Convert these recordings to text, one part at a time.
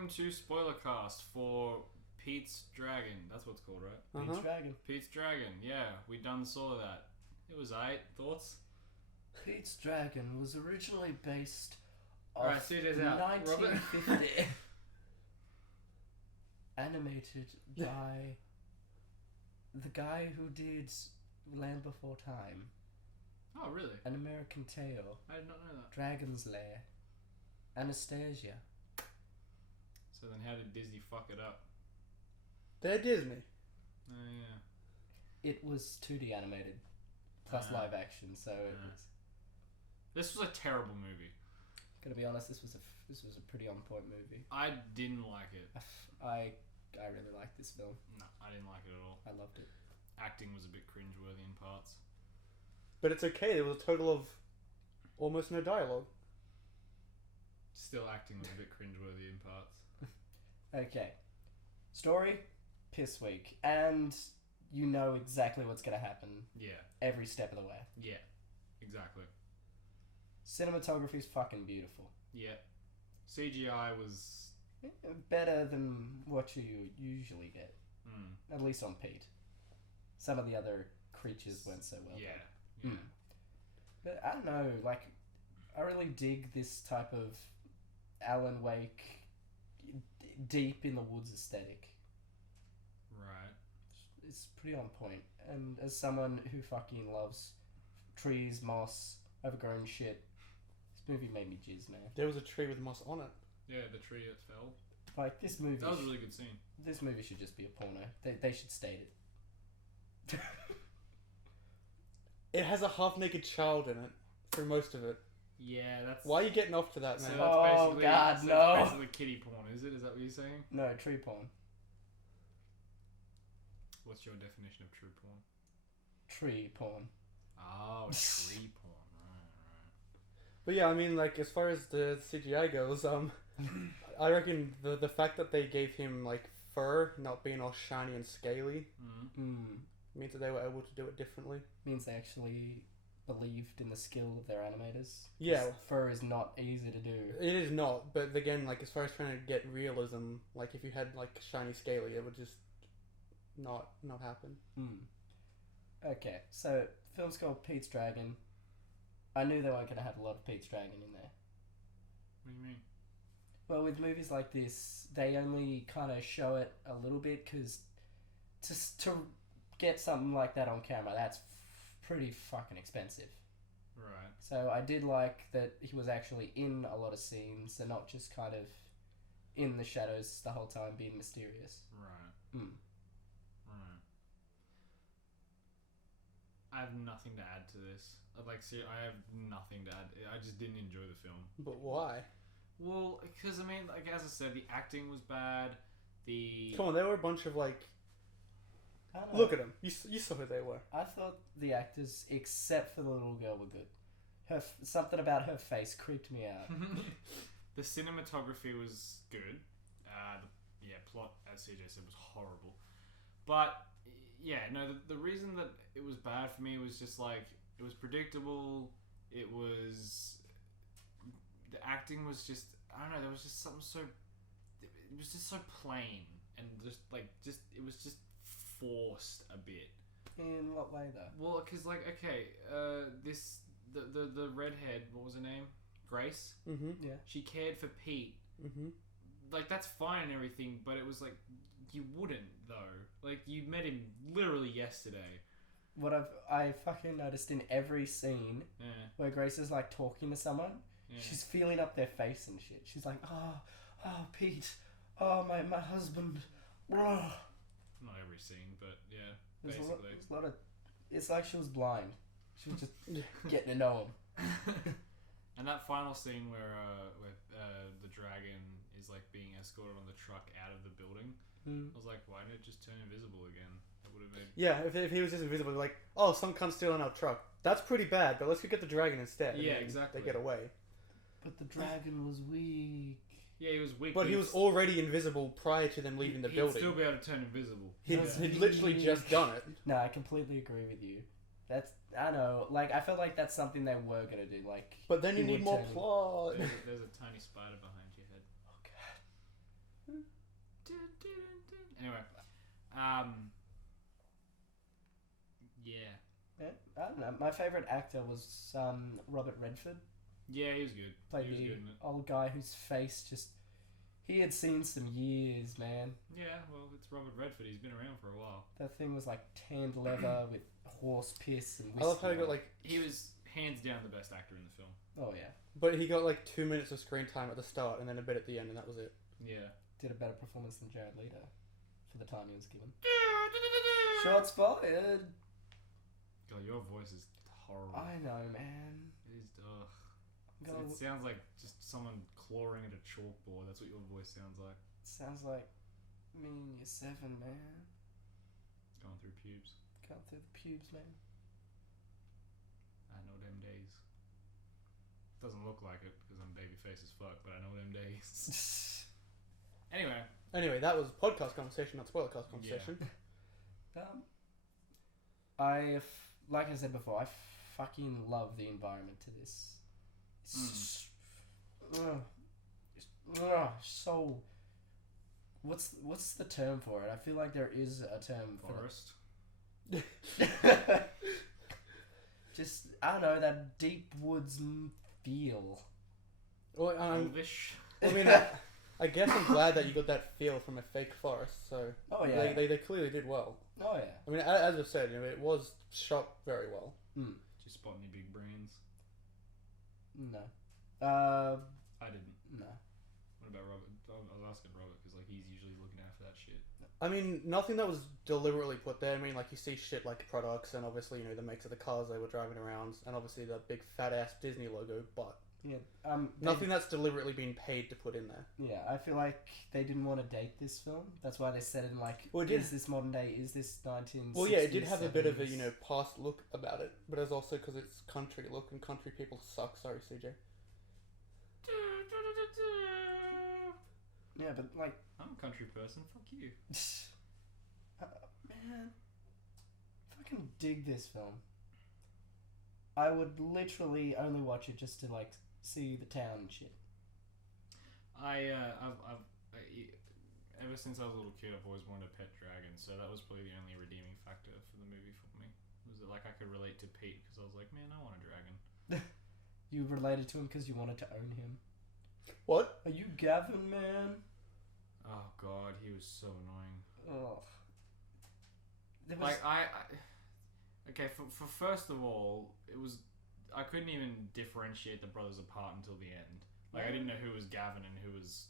welcome to Spoiler Cast for Pete's Dragon. That's what it's called, right? Pete's Dragon. Pete's Dragon, yeah. We done saw that. It was aight. Thoughts? Pete's Dragon was originally based Alright, off CJ's out. 1950 animated by the guy who did Land Before Time, Oh, really? An American Tale, I did not know that. Dragon's Lair, Anastasia. So then how did Disney fuck it up? They're Disney. Oh, yeah. It was 2D animated plus Ah. live action, so it Ah. was, This was a terrible movie. gotta be honest, this was a pretty on point movie. I didn't like it. I really liked this film. No, I didn't like it at all. I loved it. Acting was a bit cringeworthy in parts. But it's okay, there was a total of almost no dialogue. Still acting was a bit cringeworthy in parts. Okay. Story, piss weak. And you know exactly what's going to happen Yeah, every step of the way. yeah. Exactly. Cinematography's fucking beautiful. Yeah. CGI was... Better than what you usually get. At least on Pete. Some of the other creatures weren't so well yeah. done. Yeah. But I don't know, like, I really dig this type of Alan Wake deep in the woods aesthetic. Right. It's pretty on point. And as someone who fucking loves trees, moss, overgrown shit, this movie made me jizz, man. There was a tree with moss on it. Yeah, the tree that fell. Like, this movie... That was a really good scene. This movie should just be a porno. They should state it. It has a half-naked child in it for most of it. Yeah, that's... Why are you getting off to that, So man? that's Oh, basically, God, so no. that's basically kiddie porn, is it? Is that what you're saying? No, tree porn. What's your definition of true porn? Tree porn. Oh, tree porn. Right. But yeah, I mean, like, as far as the CGI goes, I reckon the fact that they gave him, like, fur not being all shiny and scaly means that they were able to do it differently. Means they actually believed in the skill of their animators. Yeah. Fur is not easy to do. It is not, but again, like, as far as trying to get realism, like, if you had, like, shiny scaly, it would just not happen. Okay, so film's called Pete's Dragon. I knew they weren't going to have a lot of Pete's Dragon in there. What do you mean? Well, with movies like this, they only kind of show it a little bit because to get something like that on camera, that's pretty fucking expensive. Right. So I did like that he was actually in a lot of scenes and not just kind of in the shadows the whole time being mysterious. Right. Right. I have nothing to add to this. I have nothing to add. I just didn't enjoy the film. But why? Well, because, I mean, like, as I said, the acting was bad. Come on, there were a bunch of, like... I don't know. Look at them. You saw who they were. I thought the actors, except for the little girl, were good. Something about her face creeped me out. The cinematography was good. Plot, as CJ said, was horrible. But, yeah, no, the reason that it was bad for me was just, like, it was predictable. It was... The acting was just... I don't know, there was just something so... It was just so plain. And just, like, it was just forced a bit. In what way, though? Well, because, like, okay, the redhead, what was her name? Grace? Mm-hmm. Yeah. She cared for Pete. Mm-hmm. Like, that's fine and everything, but it was like, you wouldn't, though. Like, you met him literally yesterday. What I fucking noticed in every scene Yeah. where Grace is, like, talking to someone, Yeah. she's feeling up their face and shit. She's like, oh, Pete, oh, my husband, blah. Not every scene, but yeah, There's basically. a lot of... It's like she was blind. She was just getting to know him. And that final scene where the dragon is, like, being escorted on the truck out of the building, I was like, why didn't it just turn invisible again? That would have made... Yeah, if he was just invisible, like, oh, some cunt's stealing our truck. That's pretty bad, but let's go get the dragon instead. Yeah, and then exactly. They get away. But the dragon was weak. Yeah, he was weak. But he was already invisible prior to them leaving the building. He'd still be able to turn invisible. He'd literally just done it. No, I completely agree with you. I know, like, I felt like that's something they were gonna do, like... But then you he need would more turn- plot. There's a tiny spider behind your head. Oh, God. Anyway, yeah. Yeah, I don't know. My favourite actor was Robert Redford. Yeah, he was good. Played He was the good in it. old guy whose face just... He had seen some years, man. Yeah, well, it's Robert Redford. He's been around for a while. That thing was like tanned leather with horse piss and whiskey. I love how he got on it. like, He was hands down the best actor in the film. Oh yeah, but he got like 2 minutes of screen time at the start and then a bit at the end, and that was it. Yeah. did a better performance than Jared Leto for the time he was given. Shots fired. God, your voice is horrible. I know, man. It is. Ugh. I'm gonna It sounds like just someone clawing at a chalkboard. That's what your voice sounds like. Sounds like me in year 7, man. Going through pubes. Going through the pubes, man. I know them days. Doesn't look like it because I'm babyface as fuck, but I know them days. Anyway, That was podcast conversation, not spoilercast conversation. Like I said before, I fucking love the environment to this. It's so. What's the term for it? I feel like there is a term for forest. Just I don't know, that deep woods feel. Well, Elvish. I mean, I guess I'm glad that you got that feel from a fake forest. So Oh yeah. they clearly did well. Oh yeah. I mean, as I said, it was shot very well. Did you spot any big brains? No. I didn't. No. What about Robert? I was asking Robert because like he's usually looking after that shit. I mean, nothing that was deliberately put there. I mean, like you see shit like products and obviously the makes of the cars they were driving around, and obviously the big fat ass Disney logo, but Yeah. nothing that's deliberately been paid to put in there. Yeah, I feel like they didn't want to date this film. That's why they said it in like, Well, it did- is this modern day? Is this 1960s? Well, yeah, it did have a bit of a 70s? past look about it, but it's also because it's country look and country people suck. Sorry, CJ. Yeah, but like, I'm a country person. Fuck you. man, fucking dig this film. I would literally only watch it just to like see the town and shit. Ever since I was a little kid, I've always wanted a pet dragon, so that was probably the only redeeming factor for the movie for me. Was that like I could relate to Pete because I was like, man, I want a dragon. You related to him because you wanted to own him. What? Are you Gavin, man? Oh god, he was so annoying. Ugh. There was... Like okay, for first of all, it was I couldn't even differentiate the brothers apart until the end. Like I didn't know who was Gavin and who was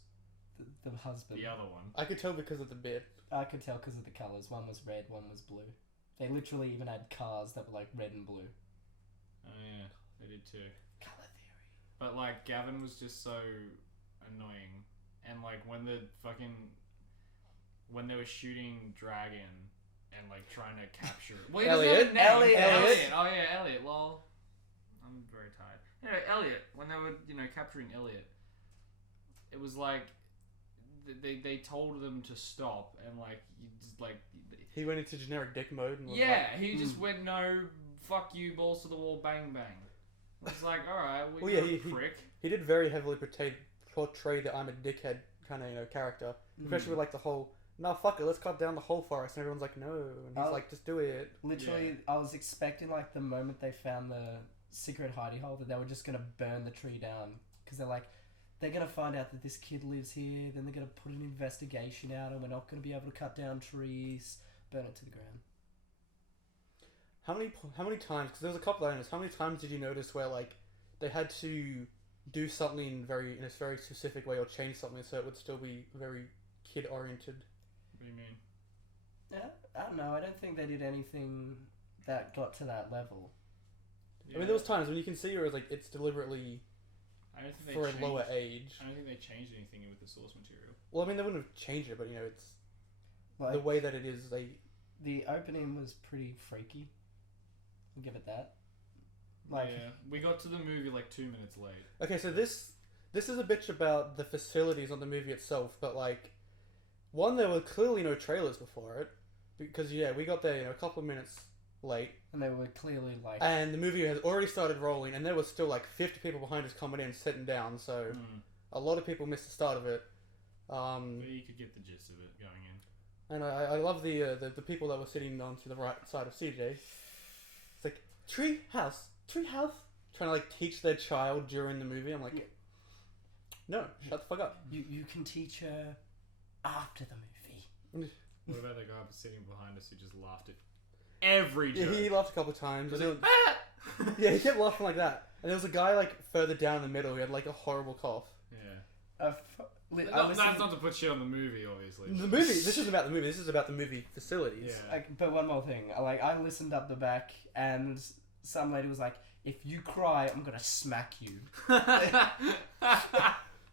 the husband. the other one. I could tell because of the bit. I could tell because of the colours. One was red, one was blue. They literally even had cars that were like red and blue. Oh yeah, they did too. Colour theory. But like Gavin was just so annoying, and like when they were shooting Dragon and like trying to capture well, he doesn't have a name. Elliot. Oh yeah, Elliot. Lol. I'm very tired. Anyway, Elliot. When they were capturing Elliot, it was like they told them to stop, and like you just like He went into generic dick mode and was he just went no, fuck you, balls to the wall, bang bang. It's like alright, Well, you're yeah, a prick. he did very heavily portray the I'm a dickhead kind of character, especially with like the whole no fuck it, let's cut down the whole forest, and everyone's like no, and he's like just do it. Literally, I was expecting like the moment they found the secret hidey hole that they were just gonna burn the tree down because they're gonna find out that this kid lives here. Then they're gonna put an investigation out, and we're not gonna be able to cut down trees, burn it to the ground. How many times? Because there was a couple of owners. How many times did you notice where like they had to do something in a very specific way or change something so it would still be very kid oriented? What do you mean? Yeah, I don't know. I don't think they did anything that got to that level. I mean, there was times when you can see where it's deliberately I don't think for they a lower changed- age. I don't think they changed anything with the source material. Well, I mean, they wouldn't have changed it, but it's Like the way that it is. the opening was pretty freaky. I'll give it that. Like Yeah, we got to the movie like 2 minutes late. Okay, so this is a bitch about the facilities on the movie itself, but like, one, there were clearly no trailers before it, because we got there a couple of minutes late, and they were clearly like and the movie has already started rolling, and there was still like 50 people behind us coming in, sitting down, so a lot of people missed the start of it. But you could get the gist of it going in. And I love the people that were sitting on to the right side of CJ. It's like tree house, trying to like teach their child during the movie. I'm like, no, shut the fuck up. You can teach her after the movie. What about the guy sitting behind us who just laughed at every Yeah, joke? he laughed a couple of times. Was And it, it was- yeah, he kept laughing like that. And there was a guy like further down the middle who had like a horrible cough. Yeah. I That's not to put shit on the movie, obviously. The movie. This isn't about the movie. This is about the movie facilities. Yeah. Like, but one more thing, I listened up the back, and some lady was like, "If you cry, I'm gonna smack you."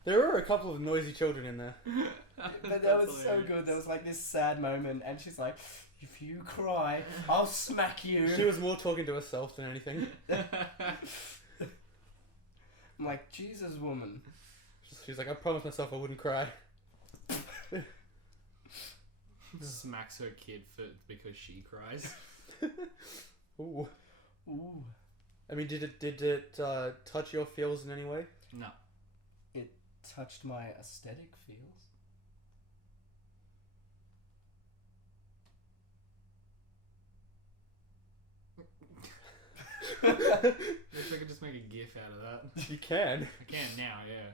There were a couple of noisy children in there. But that was so good. There was like this sad moment, and she's like, "If you cry, I'll smack you." She was more talking to herself than anything. I'm like, Jesus, woman. She's like, I promised myself I wouldn't cry. Smacks her kid because she cries. Ooh. Ooh. I mean, did it touch your feels in any way? No. It touched my aesthetic feels. Wish I could just make a gif out of that. You can. I can now, yeah.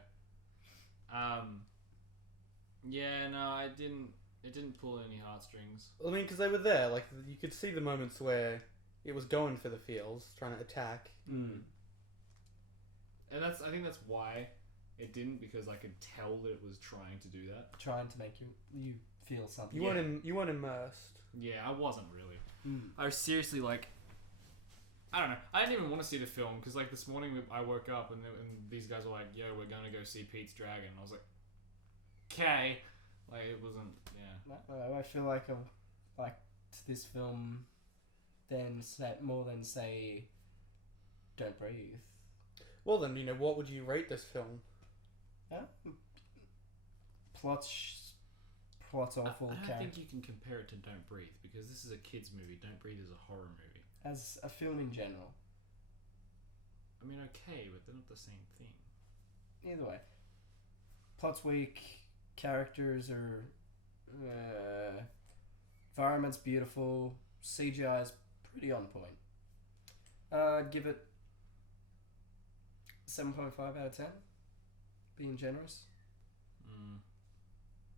Yeah, no, it didn't pull any heartstrings. I mean, because they were there. Like, you could see the moments where it was going for the feels, trying to attack. Mm. And I think that's why it didn't, because I could tell that it was trying to do that. Trying to make you feel something. You weren't immersed. Yeah, I wasn't really. Mm. I was seriously like, I don't know. I didn't even want to see the film because like this morning I woke up and these guys were like, "Yo, we're gonna go see Pete's Dragon." And I was like, "Okay," like it wasn't. Yeah. I feel like I liked this film more than say, Don't Breathe. Well, then, what would you rate this film? Huh? Plot's awful. I don't think you can compare it to Don't Breathe because this is a kids movie. Don't Breathe is a horror movie. As a film in general. I mean, okay, but they're not the same thing. Either way. Plot's weak. Characters are... environment's beautiful. CGI is pretty on point. I'd give it 7.5 out of 10. Being generous.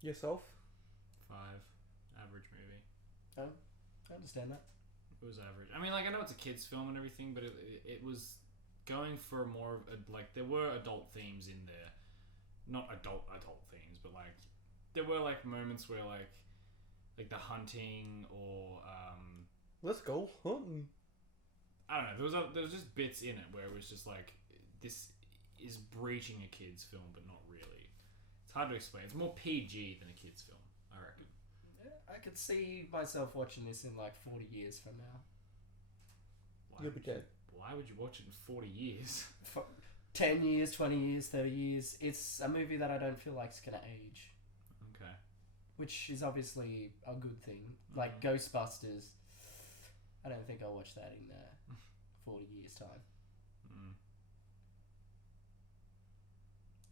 Yourself? 5. Average movie. I understand that. It was average. I mean, like, I know it's a kids' film and everything, but it was going for more of like, there were adult themes in there. Not adult themes, but like, there were like moments where like the hunting or Let's go hunting. I don't know. There was just bits in it where it was just like, this is breaching a kids' film, but not really. It's hard to explain. It's more PG than a kids' film, I reckon. I could see myself watching this in like 40 years from now. You'll be dead. Why would you watch it in 40 years? 10 years, 20 years, 30 years. It's a movie that I don't feel like is going to age. Okay. Which is obviously a good thing. Like Ghostbusters, I don't think I'll watch that in 40 years' time.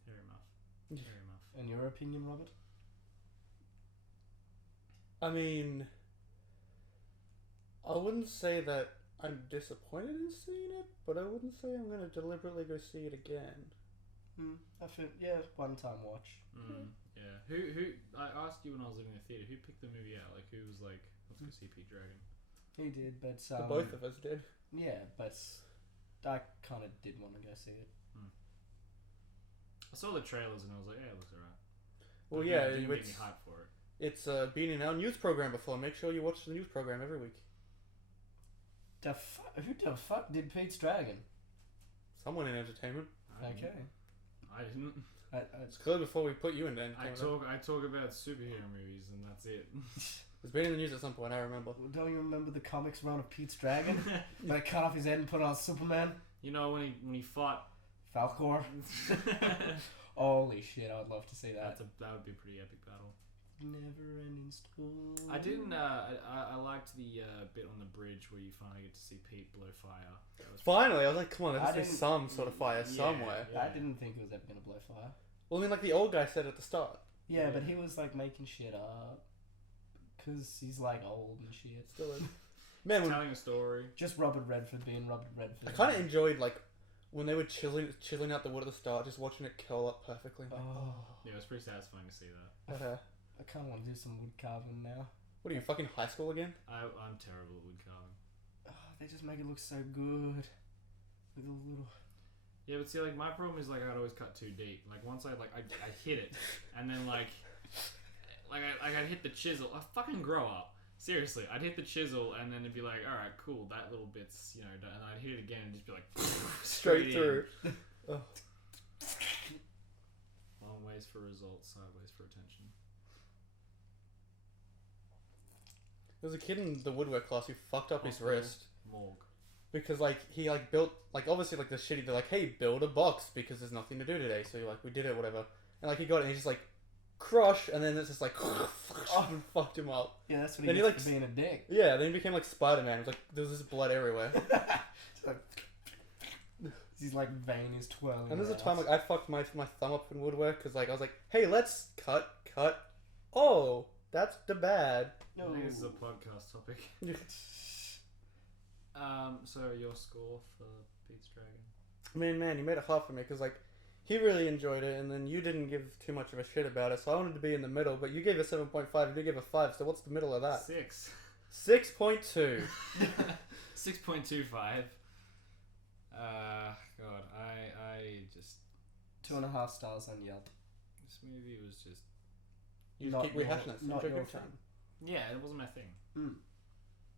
Fair enough. Fair enough. In your opinion, Robert? I mean, I wouldn't say that I'm disappointed in seeing it, but I wouldn't say I'm going to deliberately go see it again. I feel, one-time watch. Yeah. Who? I asked you when I was leaving the theater. Who picked the movie out? Like, who was like, let's go see Pete Dragon? He did, but... The both of us did. Yeah, but I kind of did want to go see it. I saw the trailers and I was like, yeah, it looks alright. Well, But yeah, it didn't get it's, me hyped for it. it's been in our news program before. Make sure you watch the news program every week. Who the fuck did Pete's Dragon? Someone in entertainment. I didn't. Okay. I didn't. It's clear before we put you in entertainment. I talk about superhero movies and that's it. It's been in the news at some point, I remember. Don't you remember the comics run of Pete's Dragon? They cut off his head and put on Superman? You know when he fought. Falcor? Holy shit, I would love to see that. That would be a pretty epic battle. Never ending story. I didn't. I liked the bit on the bridge where you finally get to see Pete blow fire. That was Finally, I was like, come on, there I has to be didn't- some sort of fire somewhere. Yeah. I didn't think it was ever going to blow fire. Well, I mean, like the old guy said at the start. Yeah, but he was like making shit up. Because he's like old and shit. Still is. Man, when, telling a story. Just Robert Redford being Robert Redford. I kind of enjoyed like when they were chiseling out the wood at the start, just watching it curl up perfectly. Oh, Yeah, it was pretty satisfying to see that. I kind of want to do some wood carving now. What are you, fucking high school again? I'm terrible at wood carving. Oh, they just make it look so good. With all the little... Yeah, but see, like, my problem is, like, I'd always cut too deep. Like, once I hit it, and then, I'd hit the chisel. I'd fucking grow up. Seriously, I'd hit the chisel, and then it'd be like, alright, cool, that little bit's, done. And I'd hit it again and just be like, Straight through. Oh. Long ways for results, sideways for attention. There was a kid in the woodwork class who fucked up his Hospital. wrist. Morgue. Because, like, he, like, built, like, obviously, like, the shitty, they're like, hey, build a box because there's nothing to do today. So, like, we did it, whatever. And, like, he got it and he's just, like, crush, and then it's just, like, and fucked him up. Yeah, that's what Then he he, gets for being a dick. Yeah, then he became, like, Spider-Man. It was, like, there was just blood everywhere. He's, like, vein is twirling. And there's a around. time, like, I fucked my thumb up in woodwork because, like, I was like, hey, let's cut. Oh, that's the bad. No. I think this is a podcast topic. So your score for Pete's Dragon? Man, you made it hard for me because, like, he really enjoyed it, and then you didn't give too much of a shit about it, so I wanted to be in the middle, but you gave a 7.5, and you gave a 5, so what's the middle of that? 6. 6.2. 6.25. God, I just... 2.5 stars on Yelp. This movie was just... You Not keep your- rehashing it. not Enjoy your good time. Yeah, it wasn't my thing. Mm.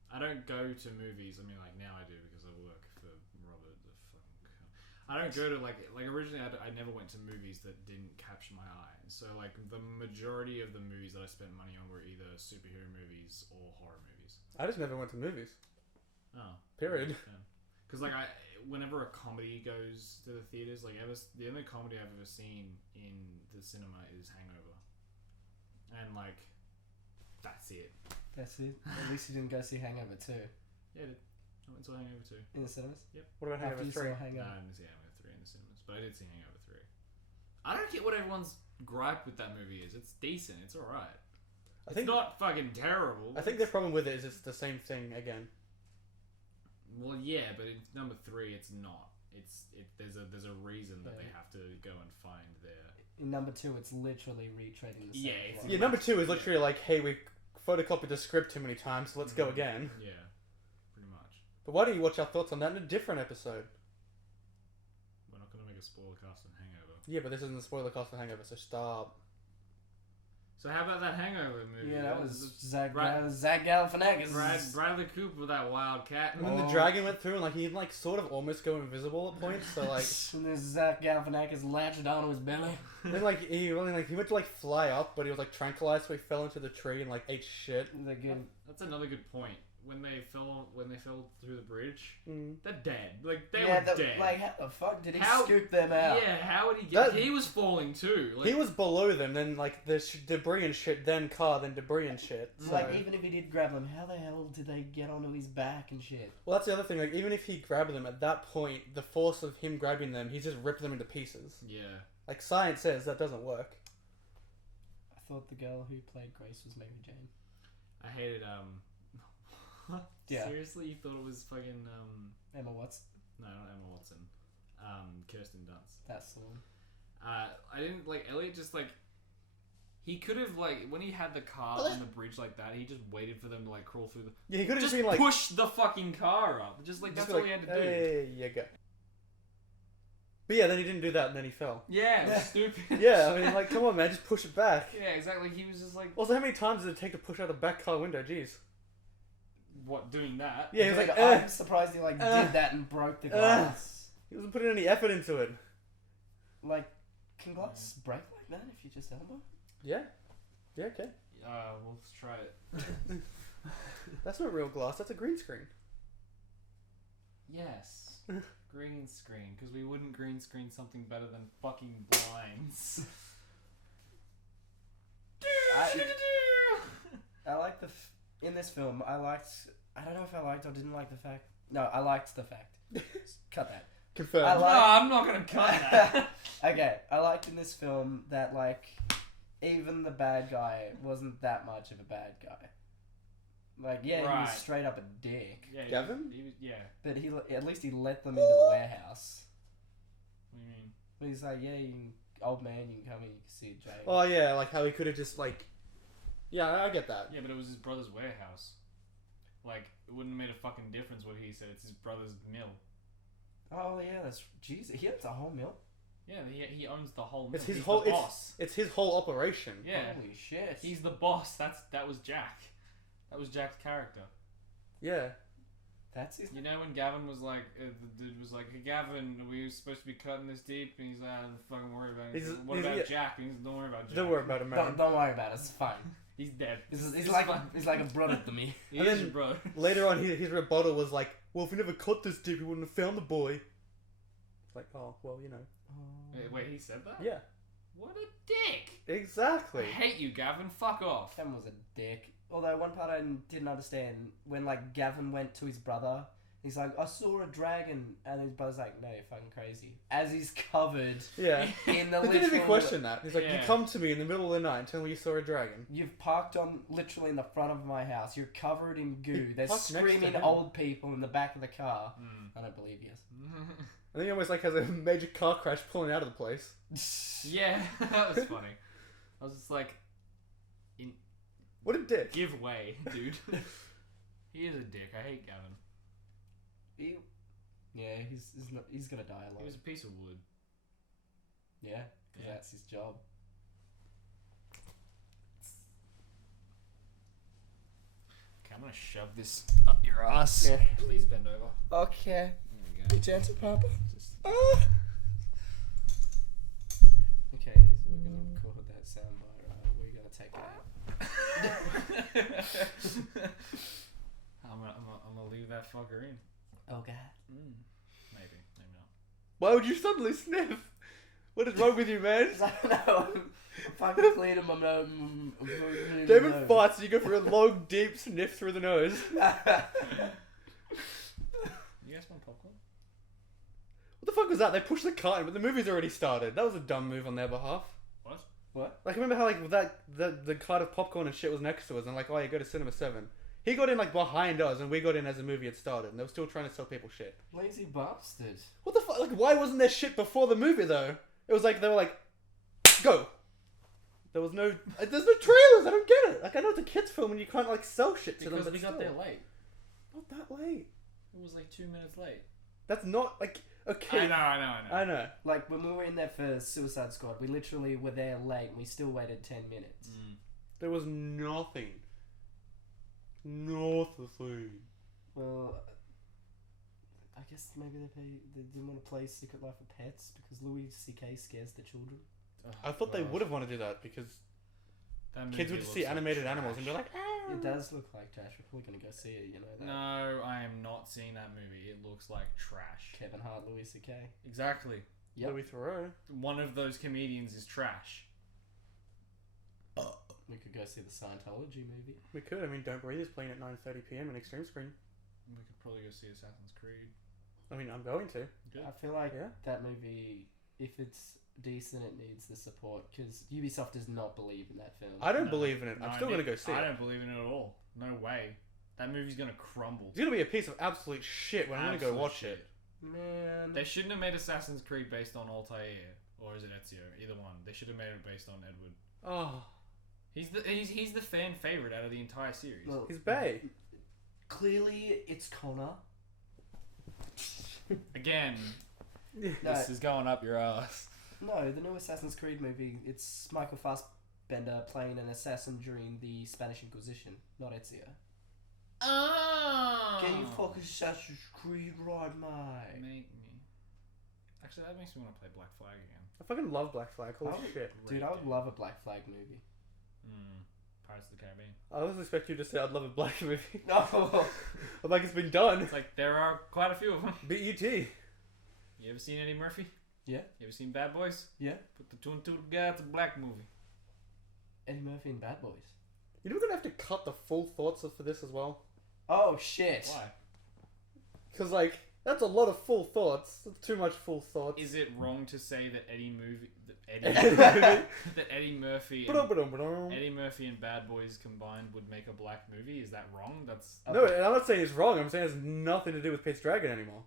I don't go to movies. I mean, like, now I do because I work for Robert the fucking cunt. I don't go to, like originally I never went to movies that didn't capture my eye. So, like, the majority of the movies that I spent money on were either superhero movies or horror movies. I just never went to movies. Oh. Period. Because, like, whenever a comedy goes to the theaters, like, the only comedy I've ever seen in the cinema is Hangover. And, like, that's it. That's it. At least you didn't go see Hangover 2 Yeah, I did. I went to Hangover 2. in the cinemas. What about After Hangover you 3? saw No, Hangover. I didn't see Hangover 3 in the cinemas, but I did see Hangover 3. I don't get what everyone's gripe with that movie is. It's decent. It's alright. I think It's not fucking terrible. I think the problem with it is it's the same thing again. Well, yeah, but in number 3, it's not. There's a reason that Yeah. they have to go and find their... In number 2, it's literally retreading the same Yeah, it's- plot. Yeah, number 2 is literally like, hey, we photocopied the script too many times, so let's go Mhm. again. Yeah, pretty much. But why don't you watch our thoughts on that in a different episode? We're not going to make a spoiler cast on Hangover. Yeah, but this isn't a spoiler cast for Hangover, so stop. So how about that Hangover movie? Yeah, that was Zach Brad- Galifianakis. Bradley Cooper with that wild cat. And then the Oh. dragon went through and like he'd like sort of almost go invisible at points, so like And there's Zach Galifianakis latched onto his belly. then like he went to like fly up, but he was like tranquilized, so he fell into the tree and like ate shit. They're good. That's another good point. When they fell through the bridge, Mm. they're dead. Like they Yeah, were dead. like how the fuck did he How- scoop them out? Yeah, how would he get? That- He was falling too. Like, He was below them, then like there's debris and shit, then car, then debris and shit. So. Like even if he did grab them, how the hell did they get onto his back and shit? Well, that's the other thing. Like, even if he grabbed them at that point, the force of him grabbing them, he just ripped them into pieces. yeah. Like science says that doesn't work. I thought the girl who played Grace was Mary Jane. I hated Yeah. Seriously, you thought it was fucking Emma Watson. no, not Emma Watson. Kirsten Dunst. That's the one. I didn't like Elliot. Just like he could have like when he had the car on the bridge like that, he just waited for them to like crawl through the. Yeah, he could have Just just been like, push the fucking car up. Just like just that's all like, he had to do. Hey, you go. But yeah, then he didn't do that, and then he fell. Yeah, it was stupid. Yeah, I mean, like, come on, man, just push it back. Yeah, exactly. He was just like, Also, how many times did it take to push out the back car window? Jeez. what, doing that? Yeah, he was Dude, like, I'm surprised he like did that and broke the glass. He wasn't putting any effort into it. Like, can glass break like that if you just elbow? Yeah. Yeah, okay. We'll try it. That's not real glass, that's a green screen. Yes. Green screen, because we wouldn't green screen something better than fucking blinds. I like in this film. I don't know if I liked or didn't like the fact. No, I liked the fact. Cut that. Confirmed. I No, like- I'm not gonna cut that. Okay, I liked in this film that like even the bad guy wasn't that much of a bad guy. Like, yeah, he Right. was straight up a dick, Yeah, Gavin? He was, yeah. but at least he let them into the warehouse. What do you mean? But he's like, yeah, old man, you can come in, you can see a jail. Oh yeah, like how he could have just like. Yeah, I get that. Yeah, but it was his brother's warehouse. Like, it wouldn't have made a fucking difference what he said. It's his brother's mill. Oh yeah, that's Jesus. He owns a whole mill. Yeah, he owns the whole mill. It's his He's whole. the boss. It's his whole operation. Yeah, Holy shit. he's the boss. That was Jack. That was Jack's character. Yeah. That's his. You know when Gavin was like, the dude was like, "Hey Gavin, are we supposed to be cutting this deep?" And he's like, "Don't fucking worry about it." He's- What he's- about yeah. Jack? And he's like, "Don't worry about Jack. Don't worry about it, man. Don't worry about it. It's fine. He's dead. He's It's like fine. he's like a brother to me. He And is then- your brother. Later on, his rebuttal was like, "Well, if we never cut this deep, we wouldn't have found the boy." It's like, oh, well, you know. Wait, he said that? Yeah. What a dick! Exactly. I hate you, Gavin. Fuck off. Gavin was a dick. Although one part I didn't understand when like Gavin went to his brother, he's like, "I saw a dragon," and his brother's like, "No, you're fucking crazy." As he's covered Yeah. in the They didn't even literal. question that. He's like, "You Yeah. come to me in the middle of the night and tell me you saw a dragon." You've parked on literally in the front of my house. You're covered in goo. He There's parked next to screaming him. old people in the back of the car. Mm. I don't believe you. And then he almost like has a major car crash pulling out of the place. Yeah, that was funny. I was just like, What a dick. give way, dude. He is a dick. I hate Gavin. Yeah, he's gonna die He alone. was a piece of wood. Yeah, because Yeah. that's his job. Okay, I'm gonna shove this up your ass. Yeah. Please bend over. Okay. There we go. Be gentle, Papa. Just- Okay, so we're gonna record that soundbite, right? We're gonna take it out. I'm gonna leave that fucker in. Oh God. Maybe not. Why would you suddenly sniff? What is wrong with you, man? I don't know. I'm fucking cleaning my nose. David farts and you go for a long, deep sniff through the nose. You guys want popcorn? What the fuck was that? They pushed the curtain, but the movie's already started. That was a dumb move on their behalf. What? What? Like, remember how like the cart of popcorn and shit was next to us, and like, oh, you go to Cinema 7. He got in like behind us, and we got in as the movie had started, and they were still trying to sell people shit. Lazy bastard. What the fuck? Like, why wasn't there shit before the movie though? It was like they were like, go. There's no trailers. I don't get it. Like, I know it's a kids film, and you can't like sell shit to them. Because But we got still. there late. Not that late. It was like 2 minutes late. That's not like okay. I know. I know. Like when we were in there for Suicide Squad, we literally were there late and we still waited 10 minutes. There was nothing. Nothing. Well, I guess maybe they didn't want to play Secret Life of Pets because Louis C.K. scares the children. I thought they would have wanted to do that because That kids movie would see looks like animated animals and be trash. like, ah. It does look like trash. We're probably gonna go see it. You know that. No, I am not seeing that movie. It looks like trash. Kevin Hart, Louis C.K. Exactly. Yep. Louis Theroux. One of those comedians is trash. We could go see the Scientology movie. We could. I mean, Don't Breathe is playing at 9:30 p.m. in Extreme Screen. We could probably go see Assassin's Creed. I mean, I'm going to. Good. I feel like Yeah. that movie, if it's decent, it needs the support because Ubisoft does not believe in that film. I don't No. believe in it. I'm No, still I going to go see I it. don't believe in it at all. No way. That movie's gonna crumble. It's going to be a piece of absolute shit when I'm going to go Absolute watch shit. it. Man. They shouldn't have made Assassin's Creed based on Altair, or is it Ezio? Either one. They should have made it based on Edward. Oh, He's the fan favorite out of the entire series. Well, he's Bay. clearly it's Connor. Again, No, this is going up your ass. no, the new Assassin's Creed movie. It's Michael Fassbender playing an assassin during the Spanish Inquisition, not Ezio. Oh. Can you fuck Assassin's Creed right, mate? Make me. Actually, that makes me want to play Black Flag again. I fucking love Black Flag. Holy I would- shit. Dude, I would love a Black Flag movie. Pirates of the Caribbean. I was expecting you to say I'd love a black movie. No. I'm like, it's been done. It's like there are quite a few of them. BET. You ever seen Eddie Murphy? Yeah. You ever seen Bad Boys? Yeah. Put the two and two together, it's a black movie. Eddie Murphy and Bad Boys. You know we're going to have to cut the full thoughts for this as well? Oh shit. Why? Because, like, that's a lot of full thoughts. That's too much full thoughts. Is it wrong to say that Eddie Murphy No, Eddie Murphy and Bad Boys combined would make a black movie. Is that wrong? That's and I'm not saying it's wrong. I'm saying it has nothing to do with Pete's Dragon anymore.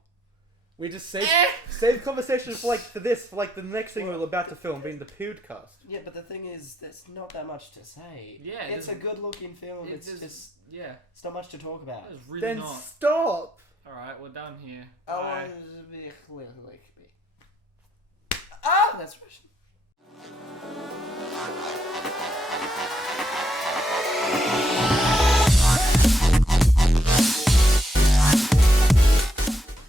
We just save conversation for the next thing we're about to film, being the podcast. Yeah, but the thing is, there's not that much to say. Yeah, it's a good-looking film. It's not much to talk about. It's really Then not. stop. All right, we're done here. Oh, Bye. that's Russian.